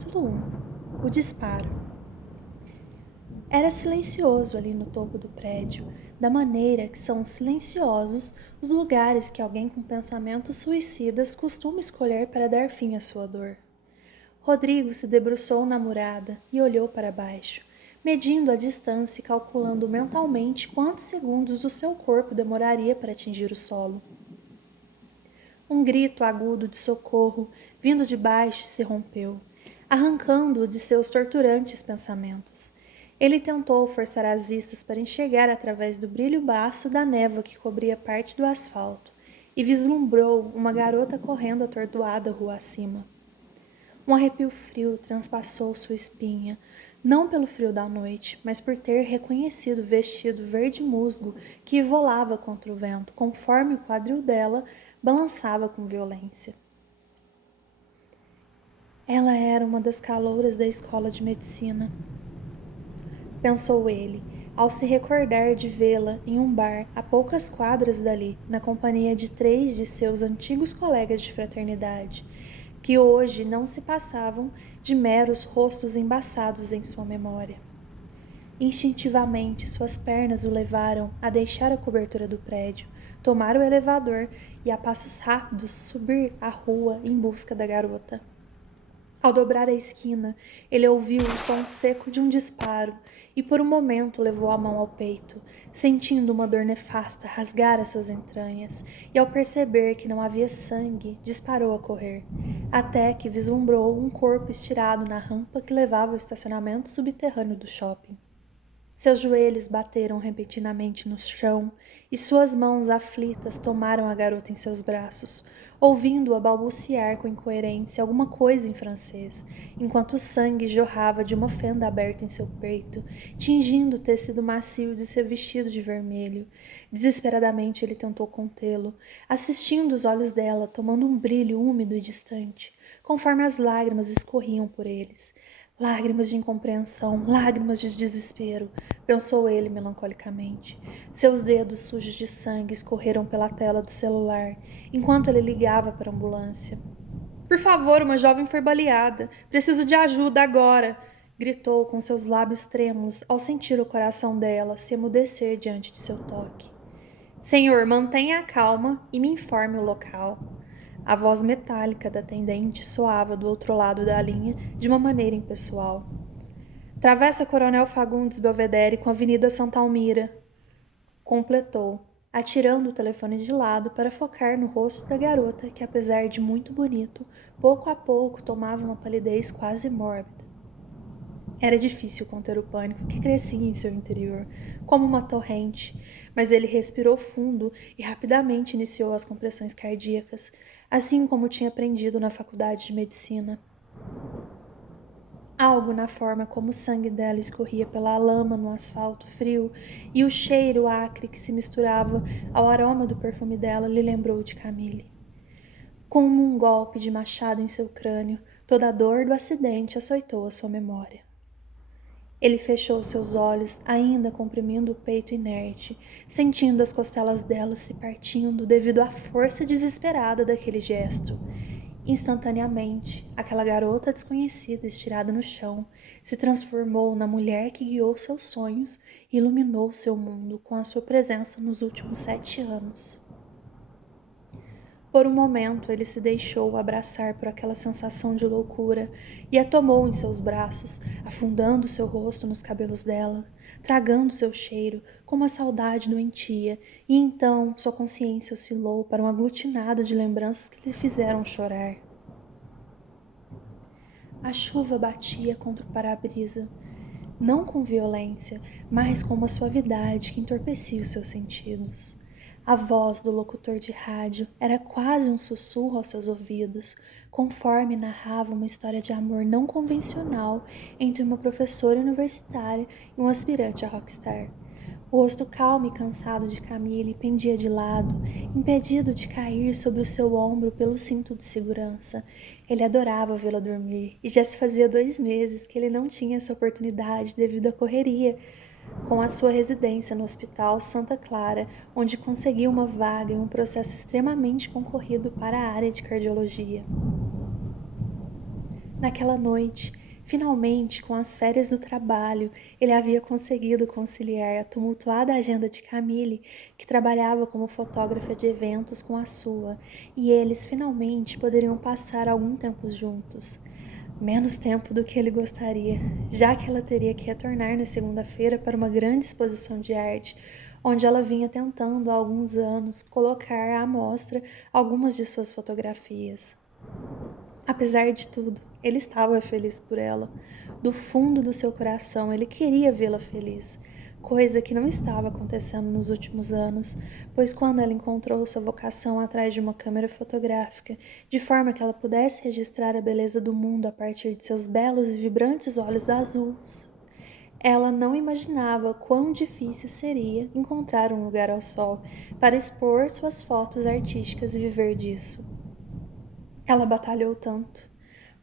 Capítulo 1 O Disparo. Era silencioso ali no topo do prédio, da maneira que são silenciosos os lugares que alguém com pensamentos suicidas costuma escolher para dar fim à sua dor. Rodrigo se debruçou na murada e olhou para baixo, medindo a distância e calculando mentalmente quantos segundos o seu corpo demoraria para atingir o solo. Um grito agudo de socorro, vindo de baixo, se rompeu, arrancando-o de seus torturantes pensamentos. Ele tentou forçar as vistas para enxergar através do brilho baço da névoa que cobria parte do asfalto, e vislumbrou uma garota correndo atordoada rua acima. Um arrepio frio transpassou sua espinha, não pelo frio da noite, mas por ter reconhecido o vestido verde musgo que volava contra o vento, conforme o quadril dela balançava com violência. Ela era uma das calouras da escola de medicina, pensou ele, ao se recordar de vê-la em um bar a poucas quadras dali, na companhia de 3 de seus antigos colegas de fraternidade, que hoje não se passavam de meros rostos embaçados em sua memória. Instintivamente, suas pernas o levaram a deixar a cobertura do prédio, tomar o elevador e, a passos rápidos, subir a rua em busca da garota. Ao dobrar a esquina, ele ouviu o som seco de um disparo e por um momento levou a mão ao peito, sentindo uma dor nefasta rasgar as suas entranhas, e ao perceber que não havia sangue, disparou a correr, até que vislumbrou um corpo estirado na rampa que levava ao estacionamento subterrâneo do shopping. Seus joelhos bateram repentinamente no chão e suas mãos aflitas tomaram a garota em seus braços, ouvindo-a balbuciar com incoerência alguma coisa em francês, enquanto o sangue jorrava de uma fenda aberta em seu peito, tingindo o tecido macio de seu vestido de vermelho. Desesperadamente ele tentou contê-lo, assistindo os olhos dela tomando um brilho úmido e distante, conforme as lágrimas escorriam por eles. Lágrimas de incompreensão, lágrimas de desespero, pensou ele melancolicamente. Seus dedos sujos de sangue escorreram pela tela do celular, enquanto ele ligava para a ambulância. Por favor, uma jovem foi baleada. Preciso de ajuda agora, gritou com seus lábios trêmulos ao sentir o coração dela se emudecer diante de seu toque. Senhor, mantenha a calma e me informe o local. A voz metálica da atendente soava do outro lado da linha de uma maneira impessoal. Travessa Coronel Fagundes Belvedere com a Avenida Santa Almira, completou, atirando o telefone de lado para focar no rosto da garota que, apesar de muito bonito, pouco a pouco tomava uma palidez quase mórbida. Era difícil conter o pânico que crescia em seu interior, como uma torrente, mas ele respirou fundo e rapidamente iniciou as compressões cardíacas, assim como tinha aprendido na faculdade de medicina. Algo na forma como o sangue dela escorria pela lama no asfalto frio e o cheiro acre que se misturava ao aroma do perfume dela lhe lembrou de Camille. Como um golpe de machado em seu crânio, toda a dor do acidente açoitou a sua memória. Ele fechou seus olhos, ainda comprimindo o peito inerte, sentindo as costelas dela se partindo devido à força desesperada daquele gesto. Instantaneamente, aquela garota desconhecida estirada no chão se transformou na mulher que guiou seus sonhos e iluminou seu mundo com a sua presença nos últimos 7 anos. Por um momento, ele se deixou abraçar por aquela sensação de loucura e a tomou em seus braços, afundando seu rosto nos cabelos dela, tragando seu cheiro como a saudade doentia, e então sua consciência oscilou para um aglutinado de lembranças que lhe fizeram chorar. A chuva batia contra o para-brisa, não com violência, mas com uma suavidade que entorpecia os seus sentidos. A voz do locutor de rádio era quase um sussurro aos seus ouvidos, conforme narrava uma história de amor não convencional entre uma professora universitária e um aspirante a rockstar. O rosto calmo e cansado de Camille pendia de lado, impedido de cair sobre o seu ombro pelo cinto de segurança. Ele adorava vê-la dormir, e já se fazia 2 meses que ele não tinha essa oportunidade devido à correria com a sua residência no Hospital Santa Clara, onde conseguiu uma vaga em um processo extremamente concorrido para a área de cardiologia. Naquela noite, finalmente, com as férias do trabalho, ele havia conseguido conciliar a tumultuada agenda de Camille, que trabalhava como fotógrafa de eventos, com a sua, e eles finalmente poderiam passar algum tempo juntos. Menos tempo do que ele gostaria, já que ela teria que retornar na segunda-feira para uma grande exposição de arte, onde ela vinha tentando há alguns anos colocar à mostra algumas de suas fotografias. Apesar de tudo, ele estava feliz por ela. Do fundo do seu coração, ele queria vê-la feliz, coisa que não estava acontecendo nos últimos anos, pois quando ela encontrou sua vocação atrás de uma câmera fotográfica, de forma que ela pudesse registrar a beleza do mundo a partir de seus belos e vibrantes olhos azuis, ela não imaginava quão difícil seria encontrar um lugar ao sol para expor suas fotos artísticas e viver disso. Ela batalhou tanto,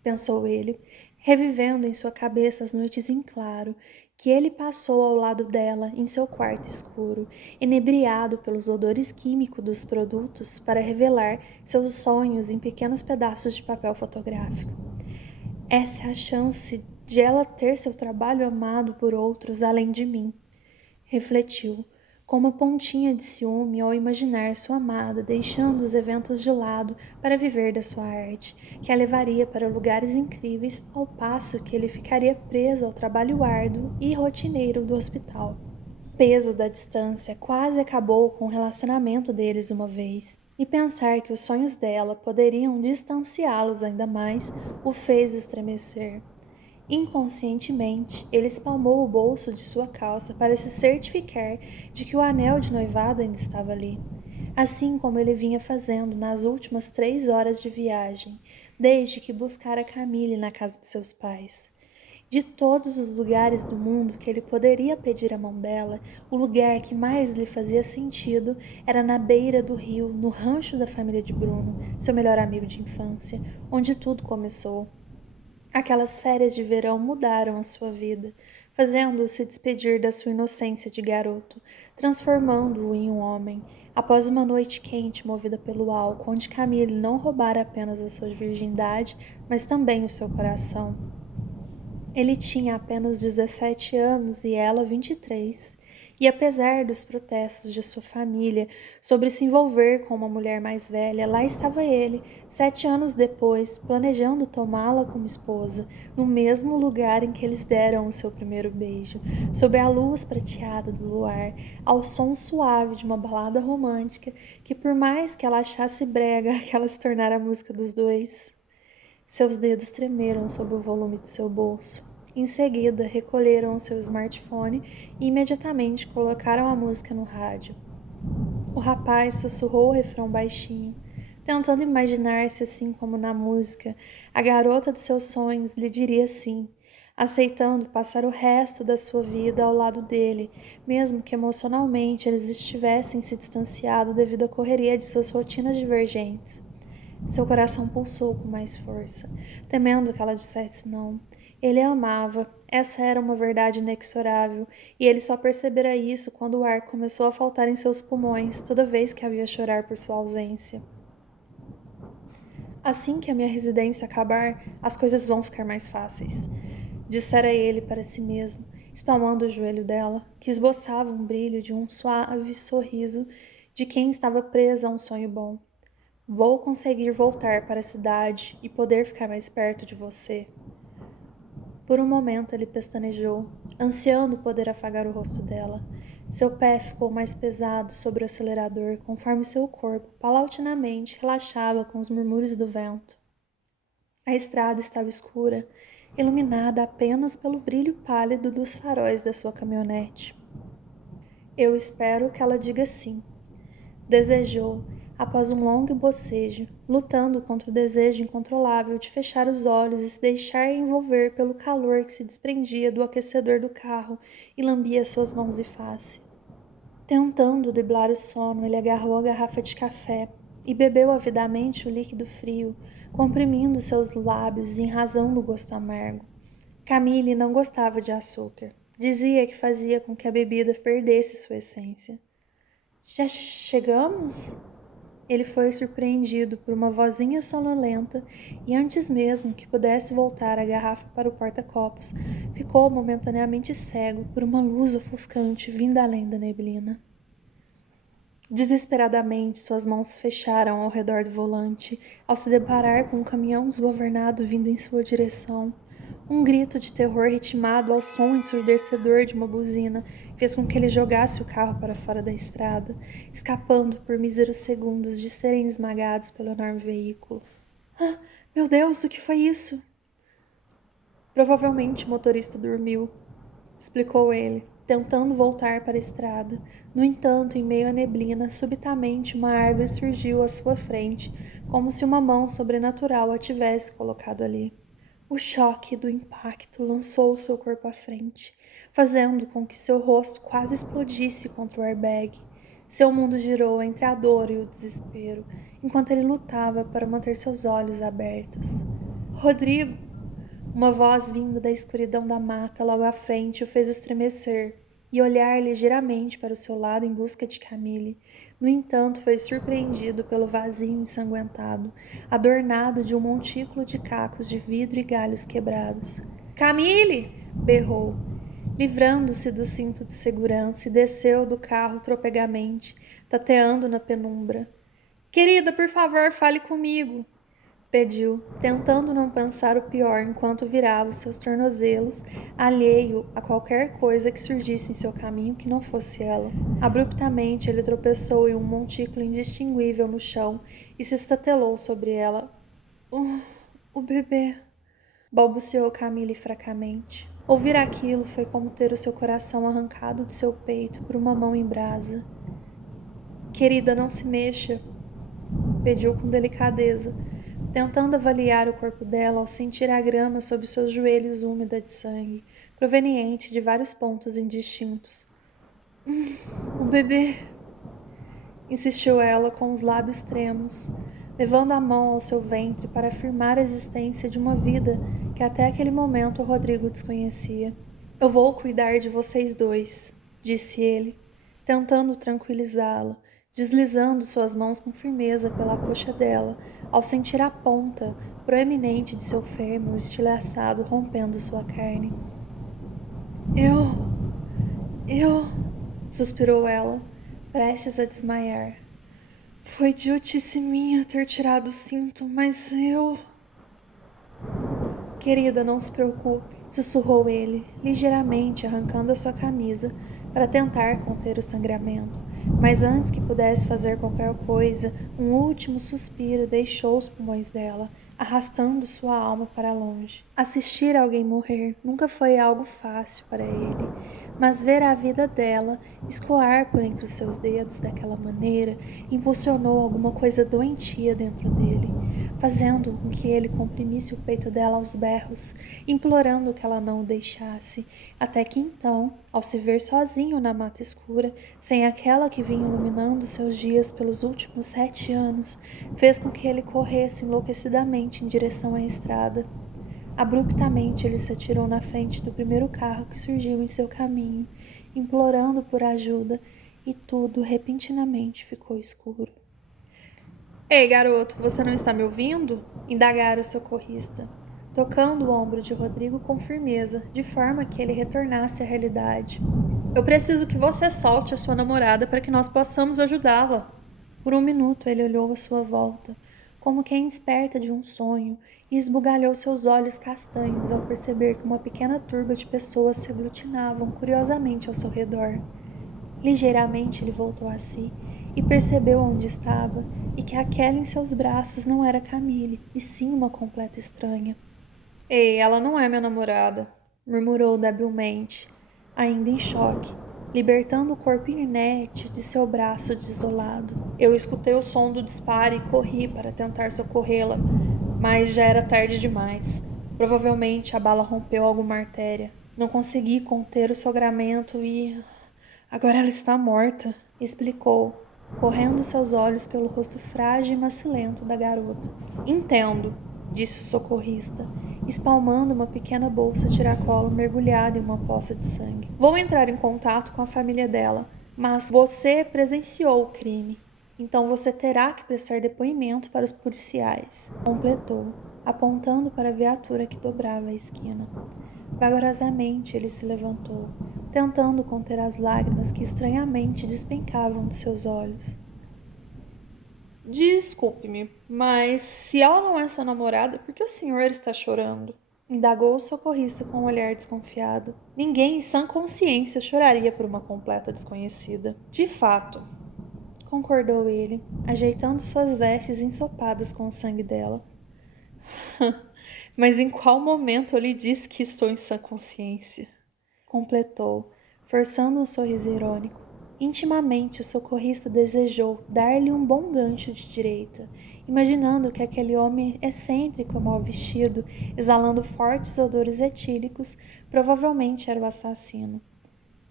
pensou ele, revivendo em sua cabeça as noites em claro que ele passou ao lado dela em seu quarto escuro, inebriado pelos odores químicos dos produtos para revelar seus sonhos em pequenos pedaços de papel fotográfico. Essa é a chance de ela ter seu trabalho amado por outros além de mim, refletiu, com uma pontinha de ciúme ao imaginar sua amada deixando os eventos de lado para viver da sua arte, que a levaria para lugares incríveis, ao passo que ele ficaria preso ao trabalho árduo e rotineiro do hospital. O peso da distância quase acabou com o relacionamento deles uma vez, e pensar que os sonhos dela poderiam distanciá-los ainda mais o fez estremecer. Inconscientemente, ele espalmou o bolso de sua calça para se certificar de que o anel de noivado ainda estava ali, assim como ele vinha fazendo nas últimas 3 horas de viagem, desde que buscara Camille na casa de seus pais. De todos os lugares do mundo que ele poderia pedir a mão dela, o lugar que mais lhe fazia sentido era na beira do rio, no rancho da família de Bruno, seu melhor amigo de infância, onde tudo começou. Aquelas férias de verão mudaram a sua vida, fazendo-o se despedir da sua inocência de garoto, transformando-o em um homem. Após uma noite quente movida pelo álcool, onde Camille não roubara apenas a sua virgindade, mas também o seu coração. Ele tinha apenas 17 anos e ela 23. E apesar dos protestos de sua família sobre se envolver com uma mulher mais velha, lá estava ele, 7 anos depois, planejando tomá-la como esposa, no mesmo lugar em que eles deram o seu primeiro beijo, sob a luz prateada do luar, ao som suave de uma balada romântica, que por mais que ela achasse brega, aquela se tornara a música dos dois. Seus dedos tremeram sob o volume de seu bolso. Em seguida, recolheram o seu smartphone e imediatamente colocaram a música no rádio. O rapaz sussurrou o refrão baixinho, tentando imaginar-se assim como na música. A garota de seus sonhos lhe diria sim, aceitando passar o resto da sua vida ao lado dele, mesmo que emocionalmente eles estivessem se distanciado devido à correria de suas rotinas divergentes. Seu coração pulsou com mais força, temendo que ela dissesse não. Ele a amava, essa era uma verdade inexorável, e ele só percebera isso quando o ar começou a faltar em seus pulmões toda vez que a via chorar por sua ausência. Assim que a minha residência acabar, as coisas vão ficar mais fáceis, dissera ele para si mesmo, espalmando o joelho dela, que esboçava um brilho de um suave sorriso de quem estava presa a um sonho bom. Vou conseguir voltar para a cidade e poder ficar mais perto de você. Por um momento ele pestanejou, ansiando poder afagar o rosto dela. Seu pé ficou mais pesado sobre o acelerador, conforme seu corpo paulatinamente relaxava com os murmúrios do vento. A estrada estava escura, iluminada apenas pelo brilho pálido dos faróis da sua caminhonete. Eu espero que ela diga sim, desejou, após um longo bocejo, lutando contra o desejo incontrolável de fechar os olhos e se deixar envolver pelo calor que se desprendia do aquecedor do carro e lambia suas mãos e face. Tentando driblar o sono, ele agarrou a garrafa de café e bebeu avidamente o líquido frio, comprimindo seus lábios em razão do gosto amargo. Camille não gostava de açúcar. Dizia que fazia com que a bebida perdesse sua essência. Já chegamos? ele foi surpreendido por uma vozinha sonolenta e, antes mesmo que pudesse voltar a garrafa para o porta-copos, ficou momentaneamente cego por uma luz ofuscante vinda além da neblina. Desesperadamente, suas mãos se fecharam ao redor do volante ao se deparar com um caminhão desgovernado vindo em sua direção. Um grito de terror ritmado ao som ensurdecedor de uma buzina fez com que ele jogasse o carro para fora da estrada, escapando por míseros segundos de serem esmagados pelo enorme veículo. Ah, meu Deus, o que foi isso? Provavelmente o motorista dormiu, explicou ele, tentando voltar para a estrada. No entanto, em meio à neblina, subitamente uma árvore surgiu à sua frente, como se uma mão sobrenatural a tivesse colocado ali. O choque do impacto lançou seu corpo à frente, fazendo com que seu rosto quase explodisse contra o airbag. Seu mundo girou entre a dor e o desespero, enquanto ele lutava para manter seus olhos abertos. Rodrigo! Uma voz vinda da escuridão da mata logo à frente o fez estremecer e olhar ligeiramente para o seu lado em busca de Camille. No entanto, foi surpreendido pelo vazio ensanguentado, adornado de um montículo de cacos de vidro e galhos quebrados. «Camille!» berrou, livrando-se do cinto de segurança, e desceu do carro tropegamente, tateando na penumbra. «Querida, por favor, fale comigo!» pediu, tentando não pensar o pior enquanto virava os seus tornozelos, alheio a qualquer coisa que surgisse em seu caminho que não fosse ela. Abruptamente, ele tropeçou em um montículo indistinguível no chão e se estatelou sobre ela. O bebê, balbuciou Camille fracamente. Ouvir aquilo foi como ter o seu coração arrancado de seu peito por uma mão em brasa. Querida, não se mexa, pediu com delicadeza, tentando avaliar o corpo dela ao sentir a grama sob seus joelhos úmida de sangue, proveniente de vários pontos indistintos. O bebê, insistiu ela com os lábios trêmulos, levando a mão ao seu ventre para afirmar a existência de uma vida que até aquele momento o Rodrigo desconhecia. Eu vou cuidar de vocês dois, disse ele, tentando tranquilizá-la, deslizando suas mãos com firmeza pela coxa dela, ao sentir a ponta proeminente de seu fêmur estilhaçado rompendo sua carne. Eu... suspirou ela, prestes a desmaiar. Foi idiotice minha ter tirado o cinto, mas eu... Querida, não se preocupe, sussurrou ele, ligeiramente arrancando a sua camisa para tentar conter o sangramento. Mas antes que pudesse fazer qualquer coisa, um último suspiro deixou os pulmões dela, arrastando sua alma para longe. Assistir alguém morrer nunca foi algo fácil para ele, mas ver a vida dela escoar por entre os seus dedos daquela maneira impulsionou alguma coisa doentia dentro dele, fazendo com que ele comprimisse o peito dela aos berros, implorando que ela não o deixasse, até que então, ao se ver sozinho na mata escura, sem aquela que vinha iluminando seus dias pelos últimos 7 anos, fez com que ele corresse enlouquecidamente em direção à estrada. Abruptamente ele se atirou na frente do primeiro carro que surgiu em seu caminho, implorando por ajuda, e tudo repentinamente ficou escuro. Ei, garoto, você não está me ouvindo? Indagara o socorrista, tocando o ombro de Rodrigo com firmeza, de forma que ele retornasse à realidade. Eu preciso que você solte a sua namorada para que nós possamos ajudá-la. Por um minuto ele olhou à sua volta, como quem desperta de um sonho, e esbugalhou seus olhos castanhos ao perceber que uma pequena turba de pessoas se aglutinavam curiosamente ao seu redor. Ligeiramente ele voltou a si e percebeu onde estava, e que aquela em seus braços não era Camille, e sim uma completa estranha. Ei, ela não é minha namorada, murmurou debilmente, ainda em choque, libertando o corpo inerte de seu braço desolado. Eu escutei o som do disparo e corri para tentar socorrê-la, mas já era tarde demais. Provavelmente a bala rompeu alguma artéria. Não consegui conter o sangramento e... agora ela está morta, explicou, correndo seus olhos pelo rosto frágil e macilento da garota. Entendo, disse o socorrista, espalmando uma pequena bolsa tiracolo mergulhada em uma poça de sangue. Vou entrar em contato com a família dela, mas você presenciou o crime. Então você terá que prestar depoimento para os policiais, completou, apontando para a viatura que dobrava a esquina. Vagarosamente ele se levantou, tentando conter as lágrimas que estranhamente despencavam de seus olhos. Desculpe-me, mas se ela não é sua namorada, por que o senhor está chorando? Indagou o socorrista com um olhar desconfiado. Ninguém em sã consciência choraria por uma completa desconhecida. De fato, concordou ele, ajeitando suas vestes ensopadas com o sangue dela. Mas em qual momento eu lhe disse que estou em sã consciência? Completou, forçando um sorriso irônico. Intimamente, o socorrista desejou dar-lhe um bom gancho de direita, imaginando que aquele homem excêntrico, mal vestido, exalando fortes odores etílicos, provavelmente era o assassino.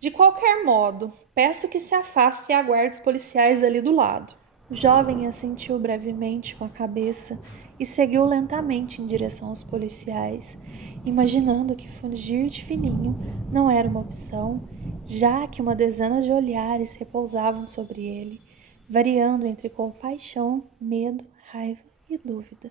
De qualquer modo, peço que se afaste e aguarde os policiais ali do lado. O jovem assentiu brevemente com a cabeça e seguiu lentamente em direção aos policiais, imaginando que fugir de fininho não era uma opção, já que uma dezena de olhares repousavam sobre ele, variando entre compaixão, medo, raiva e dúvida.